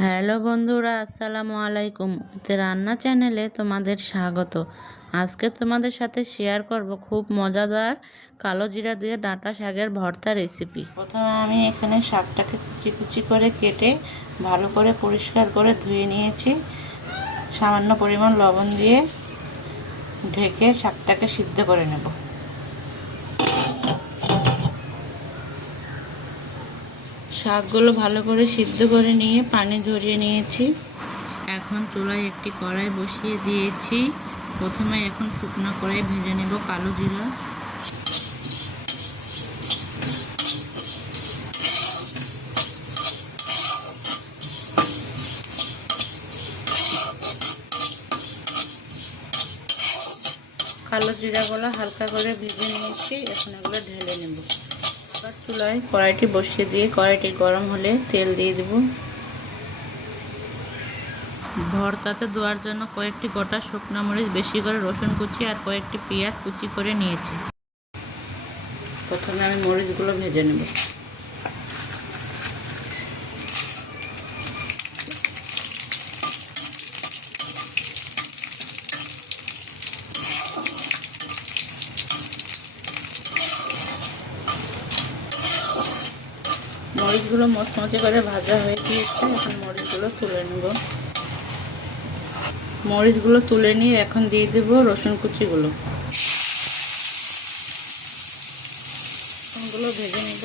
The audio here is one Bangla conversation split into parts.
হ্যালো বন্ধুরা, আসসালামু আলাইকুম। রান্না চ্যানেলে তোমাদের স্বাগত। আজকে তোমাদের সাথে শেয়ার করব খুব মজাদার কালো জিরা দিয়ে ডাঁটা শাকের ভর্তা রেসিপি। প্রথমে আমি এখানে শাকটাকে কুচি কুচি করে কেটে ভালো করে পরিষ্কার করে ধুয়ে নিয়েছি। সামান্য পরিমাণ লবণ দিয়ে ঢেকে শাকটাকে সিদ্ধ করে নেব। শাকগুলো ভালো করে সিদ্ধ করে নিয়ে পানি ঝরিয়ে নিয়েছি। এখন চুলায় একটি কড়াই বসিয়ে দিয়েছি। প্রথমে এখন শুকনো কড়াই ভেজে নেব কালো জিরা। কালো জিরাগুলো হালকা করে ভেজে নিয়েছি। এখন এগুলো ঢেলে নেব। আবার চুলায় কড়াইটি বসিয়ে দিয়ে কড়াইটি গরম হলে তেল দিয়ে দেব। ভর্তাতে দেওয়ার জন্য কয়েকটি গোটা শুকনো মরিচ, বেশি করে রসুন কুচি আর কয়েকটি পেঁয়াজ কুচি করে নিয়েছি। প্রথমে আমি মরিচগুলো ভেজে নেব। মরিচগুলো মচমচে করে ভাজা হয়ে গিয়েছে। এখন মরিচগুলো তুলে নেব। মরিচগুলো তুলে নিয়ে এখন দিয়ে দেব রসুন কুচিগুলো। রসুনগুলো ভেজে নেব।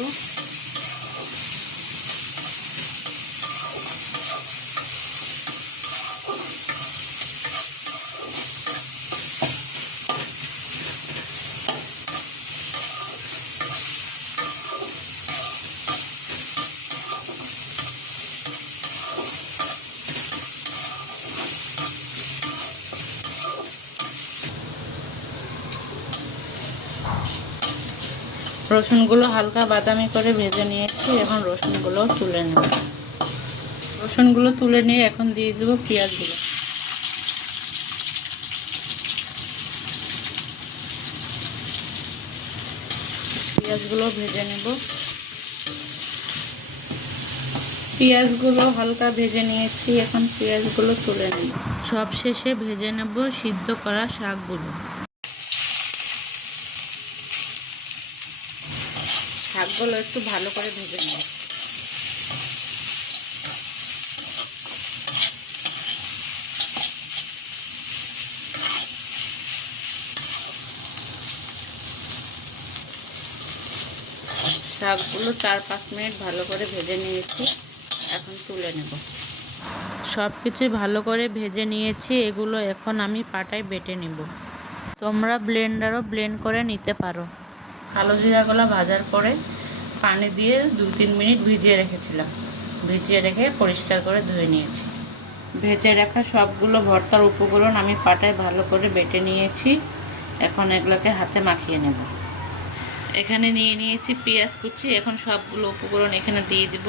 রসুনগুলো হালকা বাদামি করে ভেজে নিয়েছি। এখন রসুনগুলো তুলে নেব। রসুনগুলো তুলে নিয়ে এখন দিয়ে দেবো পেঁয়াজগুলো। পেঁয়াজগুলো ভেজে নেব। পেঁয়াজগুলো হালকা ভেজে নিয়েছি। এখন পেঁয়াজগুলো তুলে নেব। সব শেষে ভেজে নেব সিদ্ধ করা শাকগুলো। শাকগুলো একটু ভালো করে ভেজে নেব। শাকগুলো 4-5 মিনিট ভালো করে ভেজে নিয়েছি। এখন তুলে নেব। সব কিছুই ভালো করে ভেজে নিয়েছি। এগুলো এখন আমি পাটায় বেটে নেব। তোমরা ব্লেন্ডারও ব্লেন্ড করে নিতে পারো। কালো জিরাগুলো ভাজার পরে পানি দিয়ে 2-3 মিনিট ভিজিয়ে রেখেছিলাম। ভিজিয়ে রেখে পরিষ্কার করে ধুয়ে নিয়েছি। ভেজে রাখা সবগুলো ভর্তার উপকরণ আমি পাটায় ভালো করে বেটে নিয়েছি। এখন এগুলোকে হাতে মাখিয়ে নেব। এখানে নিয়ে নিয়েছি পেঁয়াজ কুচি। এখন সবগুলো উপকরণ এখানে দিয়ে দিব।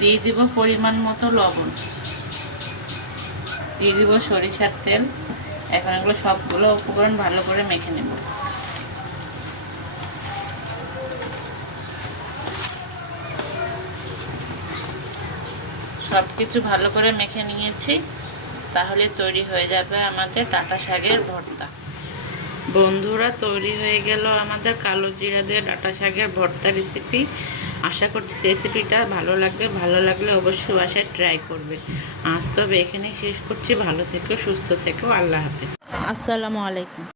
দিয়ে দিব পরিমাণ মতো লবণ। দিয়ে দিব সরিষার তেল। এখন এগুলো সবগুলো উপকরণ ভালো করে মেখে নেব। সব কিছু ভালো করে মেখে নিয়েছি। তাহলে তৈরি হয়ে যাবে আমাদের ডাঁটা শাকের ভর্তা। বন্ধুরা, তৈরি হয়ে গেল আমাদের কালো জিরা দিয়ে ডাঁটা শাকের ভর্তা রেসিপি। আশা করছি রেসিপিটা ভালো লাগবে। ভালো লাগলে অবশ্যই বাসায় ট্রাই করবে। আজ তবে এখানেই শেষ করছি। ভালো থেকো, সুস্থ থেকো। আল্লাহ হাফেজ। আসসালামু আলাইকুম।